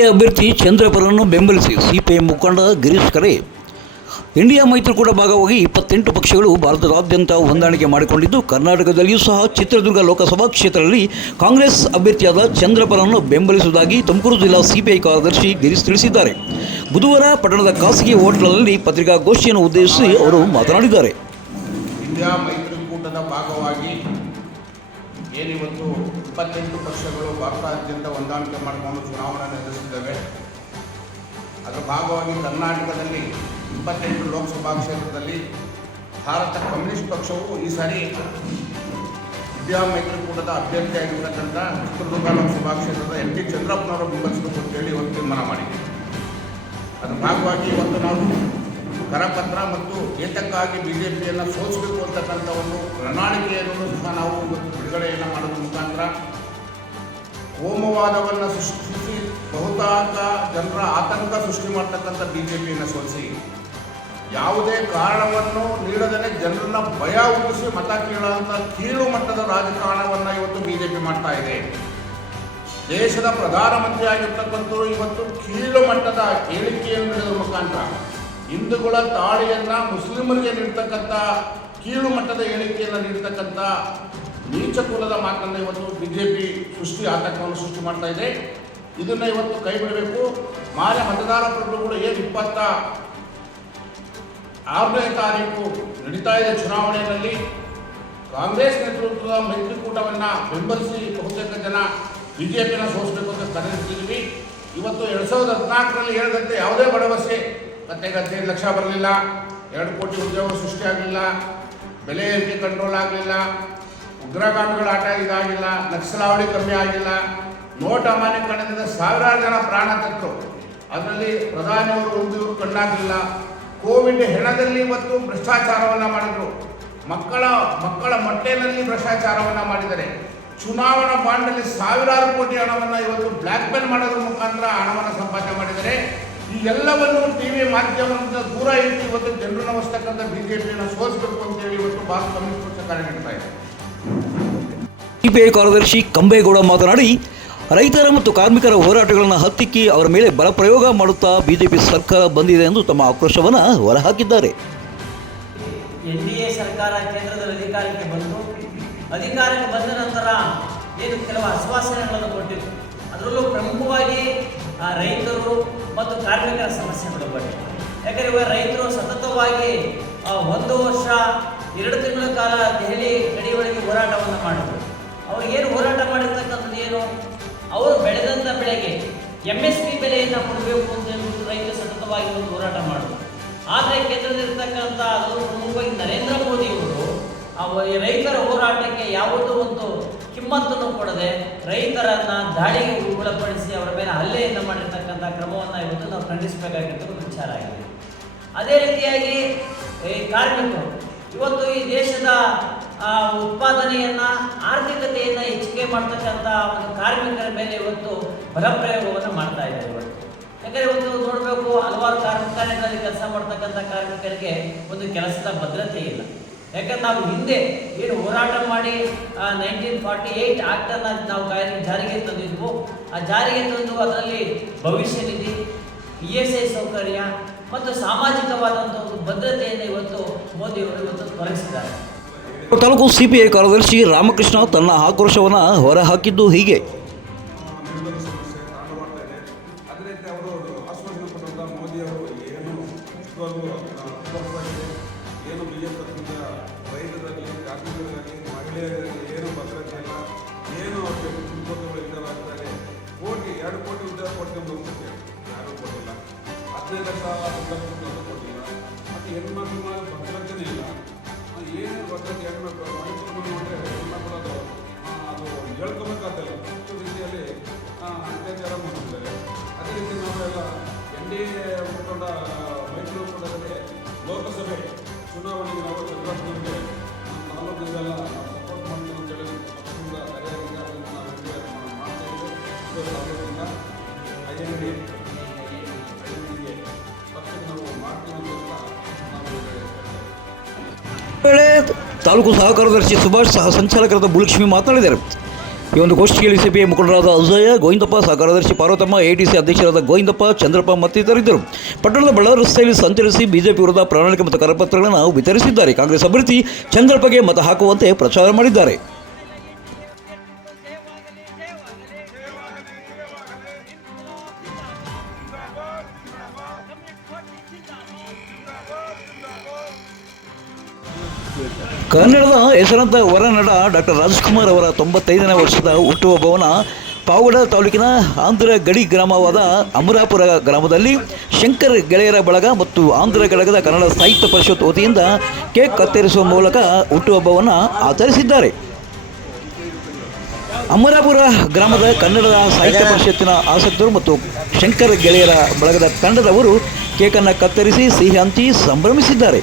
A ಅಭ್ಯರ್ಥಿ ಚಂದ್ರಪರನ್ನು ಬೆಂಬಲಿಸಿ CPI ಮುಖಂಡ ಗಿರೀಶ್ ಕರೆ. ಇಂಡಿಯಾ ಮೈತ್ರಿಕೂಟ ಭಾಗವಾಗಿ ಇಪ್ಪತ್ತೆಂಟು ಪಕ್ಷಗಳು ಭಾರತದಾದ್ಯಂತ ಹೊಂದಾಣಿಕೆ ಮಾಡಿಕೊಂಡಿದ್ದು, ಕರ್ನಾಟಕದಲ್ಲಿಯೂ ಸಹ ಚಿತ್ರದುರ್ಗ ಲೋಕಸಭಾ ಕ್ಷೇತ್ರದಲ್ಲಿ ಕಾಂಗ್ರೆಸ್ ಅಭ್ಯರ್ಥಿಯಾದ ಚಂದ್ರಪರನ್ನು ಬೆಂಬಲಿಸುವುದಾಗಿ ತುಮಕೂರು ಜಿಲ್ಲಾ ಸಿಪಿಐ ಕಾರ್ಯದರ್ಶಿ ಗಿರೀಶ್ ತಿಳಿಸಿದ್ದಾರೆ. ಬುಧವಾರ ಪಟ್ಟಣದ ಖಾಸಗಿ ಹೋಟೆಲ್ನಲ್ಲಿ ಪತ್ರಿಕಾಗೋಷ್ಠಿಯನ್ನು ಉದ್ದೇಶಿಸಿ ಅವರು ಮಾತನಾಡಿದ್ದಾರೆ. ಭಾಗವಾಗಿ ಏನಿವತ್ತು ಇಪ್ಪತ್ತೆಂಟು ಪಕ್ಷಗಳು ಭಾರತಾದ್ಯಂತ ಹೊಂದಾಣಿಕೆ ಮಾಡಿಕೊಂಡು ಚುನಾವಣೆ ನಡೆಸಿದ್ದೇವೆ ಅದರ ಭಾಗವಾಗಿ ಕರ್ನಾಟಕದಲ್ಲಿ ಇಪ್ಪತ್ತೆಂಟು ಲೋಕಸಭಾ ಕ್ಷೇತ್ರದಲ್ಲಿ ಭಾರತ ಕಮ್ಯುನಿಸ್ಟ್ ಪಕ್ಷವು ಈ ಸಾರಿ ವಿದ್ಯಾ ಮೈತ್ರಿಕೂಟದ ಅಭ್ಯರ್ಥಿಯಾಗಿರ್ತಕ್ಕಂಥ ಚಿತ್ರದುರ್ಗ ಲೋಕಸಭಾ ಕ್ಷೇತ್ರದ ಎಂ ಟಿ ಚಂದ್ರಪ್ಪನವರು ಬೆಂಬಲಿಸಬೇಕು ಅಂತೇಳಿ ಇವತ್ತು ತೀರ್ಮಾನ ಮಾಡಿದ್ದೀವಿ ಅದರ ಭಾಗವಾಗಿ ಇವತ್ತು ನಾವು ಕರಪತ್ರ ಮತ್ತು ಏತಕ್ಕಾಗಿ ಬಿ ಜೆ ಪಿಯನ್ನು ಸೋಲಿಸಬೇಕು ಅಂತಕ್ಕಂಥ ಒಂದು ಪ್ರಣಾಳಿಕೆಯನ್ನು ಸಹ ನಾವು ಇವತ್ತು ಬಿಡುಗಡೆಯನ್ನು ಮಾಡುವ ಮುಖಾಂತರ ಹೋಮವಾದವನ್ನು ಸೃಷ್ಟಿಸಿ ಬಹುತೇಕ ಜನರ ಆತಂಕ ಸೃಷ್ಟಿ ಮಾಡ್ತಕ್ಕಂಥ ಬಿ ಜೆ ಪಿಯನ್ನು ಸೋಲಿಸಿ ಯಾವುದೇ ಕಾರಣವನ್ನು ನೀಡದೇ ಜನರನ್ನ ಭಯ ಹುಟ್ಟಿಸಿ ಮತ ಕೇಳುವಂಥ ಕೀಳು ಮಟ್ಟದ ರಾಜಕಾರಣವನ್ನು ಇವತ್ತು ಬಿ ಜೆ ಪಿ ಮಾಡ್ತಾ ಇದೆ. ದೇಶದ ಪ್ರಧಾನಮಂತ್ರಿ ಆಗಿರ್ತಕ್ಕಂಥವ್ರು ಇವತ್ತು ಕೀಳು ಮಟ್ಟದ ಹೇಳಿಕೆಯನ್ನು ನೀಡುವ ಮುಖಾಂತರ ಹಿಂದೂಗಳ ತಾಳಿಯನ್ನು ಮುಸ್ಲಿಮರಿಗೆ ನೀಡ್ತಕ್ಕಂಥ ಕೀಳು ಮಟ್ಟದ ಹೇಳಿಕೆಯನ್ನು ನೀಡ್ತಕ್ಕಂಥ ನೀಚ ಕುಲದ ಮಾತನ್ನು ಇವತ್ತು ಬಿ ಜೆ ಪಿ ಸೃಷ್ಟಿ ಆತಂಕವನ್ನು ಸೃಷ್ಟಿ ಮಾಡ್ತಾ ಇದೆ. ಇದನ್ನು ಇವತ್ತು ಕೈ ಬಿಡಬೇಕು. ಮಾನ್ಯ ಮತದಾರ ಪ್ರಭುಗಳು ಏನು ಇಪ್ಪತ್ತ ಆರನೇ ತಾರೀಕು ನಡೀತಾ ಇದೆ ಚುನಾವಣೆಯಲ್ಲಿ. ಕಾಂಗ್ರೆಸ್ ನೇತೃತ್ವದ ಮೈತ್ರಿಕೂಟವನ್ನು ಬೆಂಬಲಿಸಿ ಬಹುತೇಕ ಜನ ಬಿ ಜೆ ಪಿನ ಸೋಸಬೇಕು ಅಂತ ಕರೆದಿದ್ದೀವಿ. ಇವತ್ತು ಎರಡು ಸಾವಿರದ ಹದಿನಾಲ್ಕರಲ್ಲಿ ಹೇಳಿದಂತೆ ಯಾವುದೇ ಭರವಸೆ ಗದ್ದೆಗೆ ಹದಿನೈದು ಲಕ್ಷ ಬರಲಿಲ್ಲ. ಎರಡು ಕೋಟಿ ಉದ್ಯೋಗ ಸೃಷ್ಟಿಯಾಗಲಿಲ್ಲ ಬೆಲೆ ಏರಿಕೆ ಕಂಟ್ರೋಲ್ ಆಗಲಿಲ್ಲ. ಉಗ್ರಗಾಮಿಗಳ ಆಟ ಇದಾಗಿಲ್ಲ. ನಕ್ಸಲಾವಳಿ ಕಮ್ಮಿ ಆಗಿಲ್ಲ. ನೋಟ್ ಅಮಾನ್ಯೀಕರಣದಿಂದ ಸಾವಿರಾರು ಜನ ಪ್ರಾಣ ತತ್ತು. ಅದರಲ್ಲಿ ಪ್ರಧಾನಿಯವರು ಒಂದು ಕಂಡಾಗಲಿಲ್ಲ ಕೋವಿಡ್ ಹೆಣದಲ್ಲಿ ಇವತ್ತು ಭ್ರಷ್ಟಾಚಾರವನ್ನು ಮಾಡಿದರು. ಮಕ್ಕಳ ಮಕ್ಕಳ ಮೊಟ್ಟೆನಲ್ಲಿ ಭ್ರಷ್ಟಾಚಾರವನ್ನು ಮಾಡಿದ್ದಾರೆ. ಚುನಾವಣಾ ಬಾಂಡಲ್ಲಿ ಸಾವಿರಾರು ಕೋಟಿ ಹಣವನ್ನು ಇವತ್ತು ಬ್ಲ್ಯಾಕ್ ಮೇಲ್ ಮಾಡೋದ್ರ ಮುಖಾಂತರ ಹಣವನ್ನು ಸಂಪಾದನೆ ಮಾಡಿದ್ದಾರೆ. ಈ ಎಲ್ಲವನ್ನು ಟಿ ವಿ ಮಾಧ್ಯಮದಿಂದ ದೂರ ಇಟ್ಟು ಇವತ್ತು ಜನರನ್ನ ವಸ್ತಕ್ಕಂಥ ಬಿ ಜೆ ಪಿಯನ್ನು ಸೋಲಿಸಬೇಕು ಅಂತೇಳಿ ಇವತ್ತು ಭಾರತ ಕಮ್ಯುನಿಸ್ಟ್ ಪಕ್ಷ ಕಾರ್ಯನಿರ್ತಾ ಇದೆ. ಸಿಪಿಐ ಕಾರ್ಯದರ್ಶಿ ಕಂಬೇಗೌಡ ಮಾತನಾಡಿ ರೈತರ ಮತ್ತು ಕಾರ್ಮಿಕರ ಹೋರಾಟಗಳನ್ನು ಹತ್ತಿಕ್ಕಿ ಅವರ ಮೇಲೆ ಬಲಪ್ರಯೋಗ ಮಾಡುತ್ತಾ ಬಿಜೆಪಿ ಸರ್ಕಾರ ಬಂದಿದೆ ಎಂದು ತಮ್ಮ ಆಕ್ರೋಶವನ್ನು ಹೊರಹಾಕಿದ್ದಾರೆ. ಎನ್ ಡಿ ಎ ಸರ್ಕಾರ ಕೇಂದ್ರದಲ್ಲಿ ಅಧಿಕಾರಕ್ಕೆ ಬಂದು ಅಧಿಕಾರಕ್ಕೆ ಬಂದ ನಂತರ ಏನು ಕೆಲವು ಆಶ್ವಾಸನೆಗಳನ್ನು ಕೊಟ್ಟಿತ್ತು ಅದರಲ್ಲೂ ಪ್ರಮುಖವಾಗಿ ಆ, ರೈತರು ಮತ್ತು ಕಾರ್ಮಿಕರ ಸಮಸ್ಯೆಗಳ ಬಗ್ಗೆ ಯಾಕಂದರೆ ಇವಾಗ ರೈತರು ಸತತವಾಗಿ ಒಂದು ವರ್ಷ ಎರಡು ತಿಂಗಳ ಕಾಲ ದೆಹಲಿ ಗಡಿ ಒಳಗೆ ಹೋರಾಟವನ್ನು ಮಾಡಿದ್ರು. ಅವ್ರು ಏನು ಹೋರಾಟ ಮಾಡಿರ್ತಕ್ಕಂಥದ್ದು ಏನು? ಅವರು ಬೆಳೆದಂಥ ಬೆಳೆಗೆ ಎಂ ಎಸ್ ಪಿ ಬೆಲೆಯನ್ನು ಕೊಡಬೇಕು ಅಂತ ಹೇಳ್ಬಿಟ್ಟು ರೈತರು ಸತತವಾಗಿ ಒಂದು ಹೋರಾಟ ಮಾಡಿದ್ರು. ಆದರೆ ಕೇಂದ್ರದಲ್ಲಿರ್ತಕ್ಕಂಥ ಅದು ಪ್ರಮುಖವಾಗಿ ನರೇಂದ್ರ ಮೋದಿಯವರು ರೈತರ ಹೋರಾಟಕ್ಕೆ ಯಾವುದೋ ಒಂದು ಕಿಮ್ಮತ್ತನ್ನು ಕೊಡದೆ ರೈತರನ್ನ ದಾಳಿಗೆ ಒಳಪಡಿಸಿ ಅವರ ಮೇಲೆ ಹಲ್ಲೆಯನ್ನು ಮಾಡಿರ್ತಕ್ಕಂಥ ಕ್ರಮವನ್ನು ಇವತ್ತು ನಾವು ಖಂಡಿಸಬೇಕಾಗಿರ್ತಕ್ಕಂಥ ವಿಚಾರ ಆಗಿದೆ. ಅದೇ ರೀತಿಯಾಗಿ ಈ ಕಾರ್ಮಿಕರು, ಇವತ್ತು ಈ ದೇಶದ ಉತ್ಪಾದನೆಯನ್ನ, ಆರ್ಥಿಕತೆಯನ್ನ ಹೆಚ್ಚಿಗೆ ಮಾಡ್ತಕ್ಕಂಥ ಒಂದು ಕಾರ್ಮಿಕರ ಮೇಲೆ ಇವತ್ತು ಬಲಪ್ರಯೋಗವನ್ನು ಮಾಡ್ತಾ ಇದ್ದಾರೆ ಇವತ್ತು ಯಾಕಂದ್ರೆ ಇವತ್ತು ನೋಡಬೇಕು, ಹಲವಾರು ಕಾರ್ಖಾನೆಗಳಲ್ಲಿ ಕೆಲಸ ಮಾಡ್ತಕ್ಕಂಥ ಕಾರ್ಮಿಕರಿಗೆ ಒಂದು ಕೆಲಸದ ಭದ್ರತೆ ಇಲ್ಲ. ಯಾಕಂದ್ರೆ ನಾವು ಹಿಂದೆ ಏನು ಹೋರಾಟ ಮಾಡಿ ನೈನ್ಟೀನ್ ಫಾರ್ಟಿ ಏಯ್ಟ್ ಆಕ್ಟನ್ನು ನಾವು ಜಾರಿಗೆ ತಂದಿದ್ವು. ಆ ಜಾರಿಗೆ ತಂದು ಅದರಲ್ಲಿ ಭವಿಷ್ಯ ನಿಧಿ, ಇ ಎಸ್ ಐ ಸೌಕರ್ಯ ಮತ್ತು ಸಾಮಾಜಿಕವಾದಂಥ ಒಂದು ಭದ್ರತೆಯನ್ನು ಇವತ್ತು ಮೋದಿಯವರು ಇವತ್ತು ತೊಲಗಿಸಿದ್ದಾರೆ ತಾಲೂಕು ಸಿಪಿಐ ಕಾರ್ಯದರ್ಶಿ ರಾಮಕೃಷ್ಣ ತನ್ನ ಆಕ್ರೋಶವನ್ನು ಹೊರಹಾಕಿದ್ದು ಹೀಗೆ. ಏನು ಭದ್ರತೆ ಇಲ್ಲ ಏನು ಅವ್ರಿಗೆ ಉದ್ಯೋಗಗಳು ಇದ್ದಾವೆ ಕೋಟಿ ಎರಡು ಕೋಟಿ ಉದ್ದ ಕೊಡ್ತೀವಿ ಅಂತ ಯಾರೂ ಕೊಟ್ಟಿಲ್ಲ. ಹದಿನೈದು ಲಕ್ಷ ಉದ್ಯೋಗ ಕೊಟ್ಟಿಲ್ಲ. ಮತ್ತು ಹೆಣ್ಮಕ್ಳ ಭದ್ರತೆನೇ ಇಲ್ಲ. ಏನು ಭದ್ರತೆ ಹೆಣ್ಮಕ್ಳು? ಮೈಸೂರು ನೋಡಿದ್ರೆ ಹೆಣ್ಮಕ್ಳು ಅದು ಅದು ಹೇಳ್ಕೊಬೇಕಾಗಲ್ಲ ಅಷ್ಟು ರೀತಿಯಲ್ಲಿ ಅತ್ಯಾಚಾರ ಮಾಡ್ತಿದ್ದಾರೆ. ಅದೇ ರೀತಿ ನಾವೆಲ್ಲ ಎನ್ ಡಿ ಎ ಒಕ್ಕೂಟದಲ್ಲಿ ಲೋಕಸಭೆ ಚುನಾವಣೆಗೆ ನಾವು ಚಂದ್ರಪ್ಪನವರಿಗೆ ನಮ್ಮ ವೇಳೆ ತಾಲೂಕು ಸಹಕಾರದರ್ಶಿ ಸುಭಾಷ್ ಸಹ ಸಂಚಾಲಕರಾದ ಭೂಲಕ್ಷ್ಮಿ ಮಾತನಾಡಿದರು ಈ ಒಂದು ಗೋಷ್ಠಿಯಲ್ಲಿ ಸಿಪಿಐ ಮುಖಂಡರಾದ ಅಜಯ, ಗೋವಿಂದಪ್ಪ ಸಹಕಾರದರ್ಶಿ ಪಾರ್ವತಮ್ಮ ಎಟಿಸಿ ಅಧ್ಯಕ್ಷರಾದ ಗೋವಿಂದಪ್ಪ, ಚಂದ್ರಪ್ಪ ಮತ್ತಿತರಿದ್ದರು. ಪಟ್ಟಣದ ಬಳ್ಳಾರ ರಸ್ತೆಯಲ್ಲಿ ಸಂಚರಿಸಿ ಬಿಜೆಪಿ ವಿರುದ್ಧ ಪ್ರಣಾಳಿಕೆ ಮತ್ತು ಕರಪತ್ರಗಳನ್ನು ವಿತರಿಸಿದ್ದಾರೆ. ಕಾಂಗ್ರೆಸ್ ಅಭ್ಯರ್ಥಿ ಚಂದ್ರಪ್ಪಗೆ ಮತ ಹಾಕುವಂತೆ ಪ್ರಚಾರ ಮಾಡಿದ್ದಾರೆ. ಕನ್ನಡದ ಹೆಸರಂತ ವರನಟ ಡಾಕ್ಟರ್ ರಾಜ್ಕುಮಾರ್ ಅವರ ತೊಂಬತ್ತೈದನೇ ವರ್ಷದ ಹುಟ್ಟುಹಬ್ಬವನ್ನು ಪಾವಗಡ ತಾಲೂಕಿನ ಆಂಧ್ರ ಗಡಿ ಗ್ರಾಮವಾದ ಅಮರಾಪುರ ಗ್ರಾಮದಲ್ಲಿ ಶಂಕರ್ ಗೆಳೆಯರ ಬಳಗ ಮತ್ತು ಆಂಧ್ರ ಘಟಕದ ಕನ್ನಡ ಸಾಹಿತ್ಯ ಪರಿಷತ್ ವತಿಯಿಂದ ಕೇಕ್ ಕತ್ತರಿಸುವ ಮೂಲಕ ಹುಟ್ಟುಹಬ್ಬವನ್ನು ಆಚರಿಸಿದ್ದಾರೆ. ಅಮರಾಪುರ ಗ್ರಾಮದ ಕನ್ನಡ ಸಾಹಿತ್ಯ ಪರಿಷತ್ತಿನ ಆಸಕ್ತರು ಮತ್ತು ಶಂಕರ್ ಗೆಳೆಯರ ಬಳಗದ ತಂಡದವರು ಕೇಕನ್ನು ಕತ್ತರಿಸಿ ಸಿಹಿ ಹಂಚಿ ಸಂಭ್ರಮಿಸಿದ್ದಾರೆ.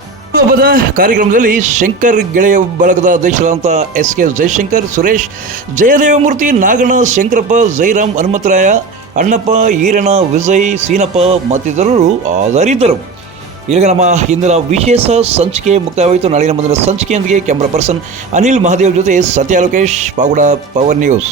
ಹಬ್ಬದ ಕಾರ್ಯಕ್ರಮದಲ್ಲಿ ಶಂಕರ್ ಗೆಳೆಯ ಬಳಗದ ಅಧ್ಯಕ್ಷರಾದಂಥ ಎಸ್ ಕೆ ಜಯಶಂಕರ್ ಸುರೇಶ್ ಜಯದೇವಮೂರ್ತಿ ನಾಗಣ್ಣ, ಶಂಕರಪ್ಪ, ಜೈರಾಮ್, ಹನುಮತರಾಯ, ಅಣ್ಣಪ್ಪ, ಈರಣ್ಣ, ವಿಜಯ್, ಸೀನಪ್ಪ ಮತ್ತಿತರರು ಹಾಜರಿದ್ದರು. ಈಗ ನಮ್ಮ ಇಂದಿನ ವಿಶೇಷ ಸಂಚಿಕೆ ಮುಕ್ತಾಯವಾಯಿತು. ನಾಳಿನ ಮುಂದಿನ ಸಂಚಿಕೆಯೊಂದಿಗೆ ಕ್ಯಾಮ್ರಾ ಪರ್ಸನ್ ಅನಿಲ್ ಮಹಾದೇವ್ ಜೊತೆ ಸತ್ಯ ಲೋಕೇಶ್ ಪಾಗುಡ ಪವರ್ ನ್ಯೂಸ್.